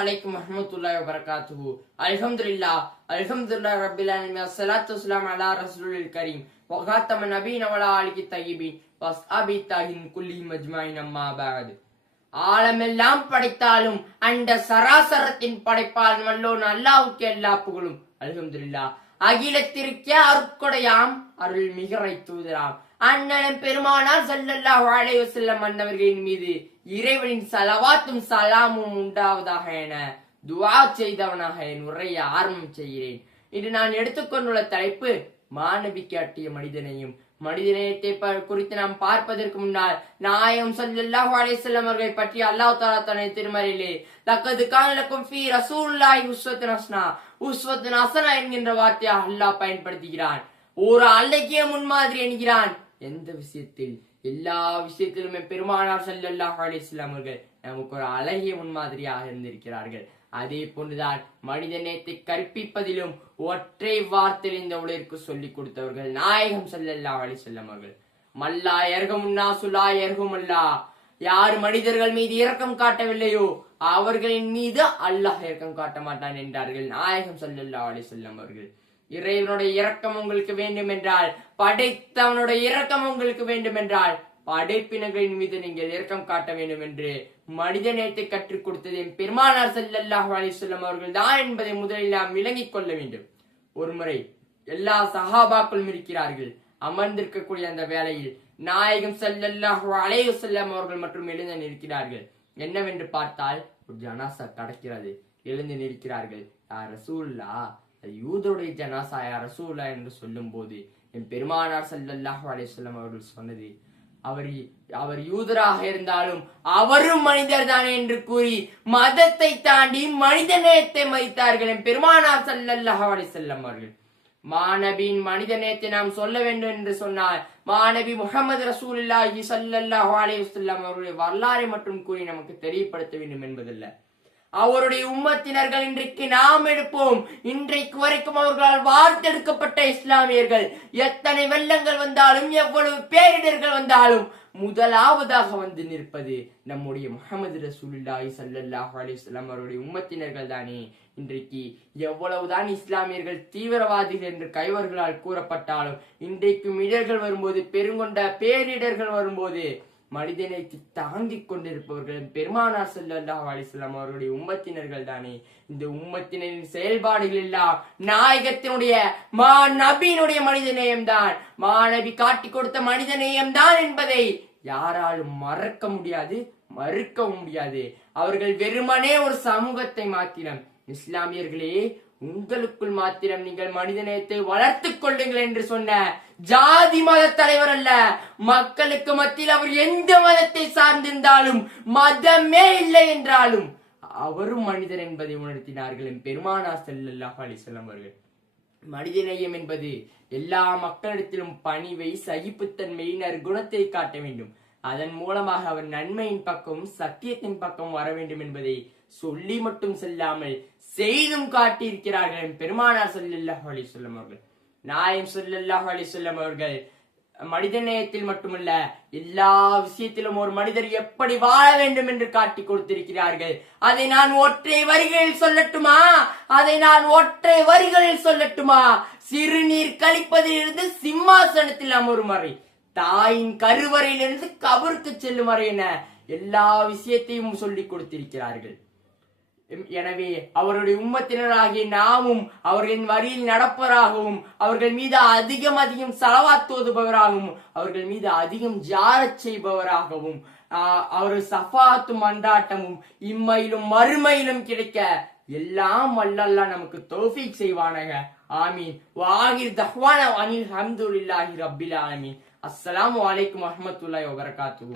அலைக்கும் வரஹ்மத்துல்லாஹி வபரகாத்துஹு. அல்ஹம்துலில்லாஹ் ரப்பில் ஆலமீன். அஸ்ஸலாத்து வஸ்ஸலாமு அலா ரசூலில் கரீம் வ காத்தமன் நபியின வ அலா ஆலிஹி தய்யிபீன் வ அஸ்ஹாபி தாஹின் குல்லிஹிம் அஜ்மாயின் அம்மா பஅத். ஆலமெல்லாம் படைத்தாலும் அந்த சராசரத்தின் படைப்பாளன் வல்லோன் அல்லாஹ்வுக்கு எல்லா புகழும். அல்ஹம்துலில்லாஹ். அகிலத்திற்கே அருட்கொடையாம் அருள் மிகரை தூதராம் அண்ணன் பெருமானார் ஸல்லல்லாஹு அலைஹி வஸல்லம் அன்னவர்களின் மீது இறைவனின் ஸலவாத்தும் சலாமும் உண்டாவதாக என துஆ செய்தவனாக என் உரையை ஆரம்பம் செய்கிறேன். இன்று நான் எடுத்துக்கொண்டுள்ள தலைப்பு மாநபி காட்டிய மனிதனையும். மனிதநேயத்தை குறித்து நாம் பார்ப்பதற்கு முன்னால் நாயகம் ஸல்லல்லாஹு அலைஹி வஸல்லம் அவர்களை பற்றி அல்லாஹ் தஆலா தனது திருமறையிலே லக்கத் கான லக்கும் ஃபீ ரசூலுல்லாஹி உஸ்வத்துன் ஹஸனா என்கின்ற வார்த்தையை அல்லாஹ் பயன்படுத்துகிறான். ஒரு அழகிய முன்மாதிரி என்கிறான். எந்த விஷயத்தில்? எல்லா விஷயத்திலுமே பெருமானார் ஸல்லல்லாஹு அலைஹி வஸல்லம் அவர்கள் நமக்கு ஒரு அழகிய முன்மாதிரியாக இருந்திருக்கிறார்கள். அதே போன்றுதான் மனித நேயத்தை கற்பிப்பதிலும் ஒற்றை வார்த்தையில் இந்த உலகிற்கு சொல்லிக் கொடுத்தவர்கள் நாயகம் ஸல்லல்லாஹு அலைஹி வஸல்லம் அவர்கள். மல்லா யர்ஹமுன்னா சுலா யர்ஹமுல்லா. யார் மனிதர்கள் மீது இரக்கம் காட்டவில்லையோ அவர்களின் மீது அல்லாஹ் இரக்கம் காட்ட மாட்டான் என்றார்கள் நாயகம் ஸல்லல்லாஹு அலைஹி வஸல்லம் அவர்கள். இறைவனுடைய இரக்கம் உங்களுக்கு வேண்டும் என்றால், படைத்தவனுடைய இரக்கம் உங்களுக்கு வேண்டும் என்றால், படைப்பினங்களின் மீது நீங்கள் இரக்கம் காட்ட வேண்டும் என்று மனித நேயத்தை கற்றுக் கொடுத்தது என் பெருமானார் ஸல்லல்லாஹு அலைஹி வஸல்லம் அவர்கள் தான் என்பதை முதலில் நாம் விளங்கிக் கொள்ள வேண்டும். ஒரு முறை எல்லா சஹாபாக்களும் இருக்கிறார்கள். அமர்ந்திருக்கக்கூடிய அந்த வேளையில் நாயகம் ஸல்லல்லாஹு அலைஹி வஸல்லம் அவர்கள் மற்றும் எழுந்து நிற்கிறார்கள். என்னவென்று பார்த்தால், ஒரு ஜனாசா கடக்கிறது. எழுந்து நிற்கிறார்கள். யா ரசூலுல்லாஹ், அது யூதருடைய ஜனாசா யா ரசூலுல்லாஹ் என்று சொல்லும் போது என் பெருமானார் ஸல்லல்லாஹு அலைஹி வஸல்லம் அவர்கள் சொன்னது, அவர் யூதராக இருந்தாலும் அவரும் மனிதர் தானே என்று கூறி மதத்தை தாண்டி மனித நேயத்தை மதித்தார்கள் என் பெருமானார் ஸல்லல்லாஹு அலைஹி வஸல்லம் அவர்கள். மாநபியின் மனித நேயத்தை நாம் சொல்ல வேண்டும் என்று சொன்னால், மாநபி முஹம்மது ரசூலுல்லாஹி ஸல்லல்லாஹு அலைஹி வஸல்லம் அவருடைய வரலாறை மட்டும் கூறி நமக்கு தெரியப்படுத்த வேண்டும் என்பதல்ல. அவருடைய உம்மத்தினர்கள் இன்றைக்கு நாம் எடுப்போம். இன்றைக்கு வரைக்கும் அவர்களால் வார்த்தெடுக்கப்பட்ட இஸ்லாமியர்கள் எத்தனை வெள்ளங்கள் வந்தாலும் எவ்வளவு பேரிடர்கள் வந்தாலும் முதலாவதாக வந்து நிற்பது நம்முடைய முஹம்மது ரசூலுல்லாஹி ஸல்லல்லாஹு அலைஹி வஸல்லம் அவருடைய உம்மத்தினர்கள் தானே. இன்றைக்கு எவ்வளவுதான் இஸ்லாமியர்கள் தீவிரவாதிகள் என்று கைவர்களால் கூறப்பட்டாலும், இன்றைக்கும் இடர்கள் வரும்போது, பெருங்கொண்ட பேரிடர்கள் வரும்போது மனிதனை தாங்கிக் கொண்டிருப்பவர்கள் பெருமானார் ஸல்லல்லாஹு அலைஹி வஸல்லம் அவருடைய உம்மத்தினர்கள் தானே. இந்த உம்மத்தினரின் செயல்பாடுகள் எல்லாம் நாயகத்தினுடைய நபியினுடைய மனித நேயம்தான், மாநபி காட்டி கொடுத்த மனித நேயம்தான் என்பதை யாராலும் மறக்க முடியாது, மறுக்கவும் முடியாது. அவர்கள் வெறுமனே ஒரு சமூகத்தை மாத்திரம், இஸ்லாமியர்களே உங்களுக்குள் மாத்திரம் நீங்கள் மனித நேயத்தை வளர்த்துக் கொள்ளுங்கள் என்று சொன்ன ஜாதி மத தலைவர் அல்ல. மக்களுக்கு மத்தியில் அவர் எந்த மதத்தை சார்ந்திருந்தாலும், மதமே இல்லை என்றாலும் அவரும் மனிதர் என்பதை உணர்த்தினார்கள் பெருமானார் ஸல்லல்லாஹு அலைஹி வஸல்லம் அவர்கள். மனிதநேயம் என்பது எல்லா மக்களிடத்திலும் பணிவை, சகிப்புத்தன்மை, நற்குணத்தை காட்ட வேண்டும். அதன் மூலமாக அவர் நன்மையின் பக்கம், சத்தியத்தின் பக்கம் வர வேண்டும் என்பதை சொல்லி மட்டும் செல்லாமல் செய்தும் காட்டியிருக்கிறார்கள் பெருமானார் ஸல்லல்லாஹு அலைஹி வஸல்லம் அவர்கள். நாயகம் ஸல்லல்லாஹு அலைஹி வஸல்லம் அவர்கள் மனித நேயத்தில் மட்டுமல்ல, எல்லா விஷயத்திலும் ஒரு மனிதர் எப்படி வாழ வேண்டும் என்று காட்டி கொடுத்திருக்கிறார்கள். அதை நான் ஒற்றை வரிகளில் சொல்லட்டுமா? சிறுநீர் கழிப்பதிலிருந்து சிம்மாசனத்தில் அமரும் வரை, தாயின் கருவறையிலிருந்து கபருக்கு செல்லும் வரை என எல்லா விஷயத்தையும் சொல்லிக் கொடுத்திருக்கிறார்கள். எனவே அவருடைய உம்மத்தினராகிய நாமும் அவர்களின் வழியில் நடப்பவராகவும், அவர்கள் மீது அதிகம் ஸலவாத் ஓதுபவராகவும், அவர்கள் மீது அதிகம் ஜியாரத் செய்பவராகவும், அவர்கள் ஷஃபாஅத்தும் மன்றாட்டமும் இம்மையிலும் மறுமையிலும் கிடைக்க எல்லாம் அல்லாஹ் நமக்கு தௌஃபீக் செய்வானாக. ஆமீன். வாஹிர் தஹ்வானா அனில் ஹம்துலில்லாஹி ரப்பில் ஆலமீன். அஸ்ஸலாமு அலைக்கும் வரஹ்மத்துல்லாஹி வபரகாத்துஹு.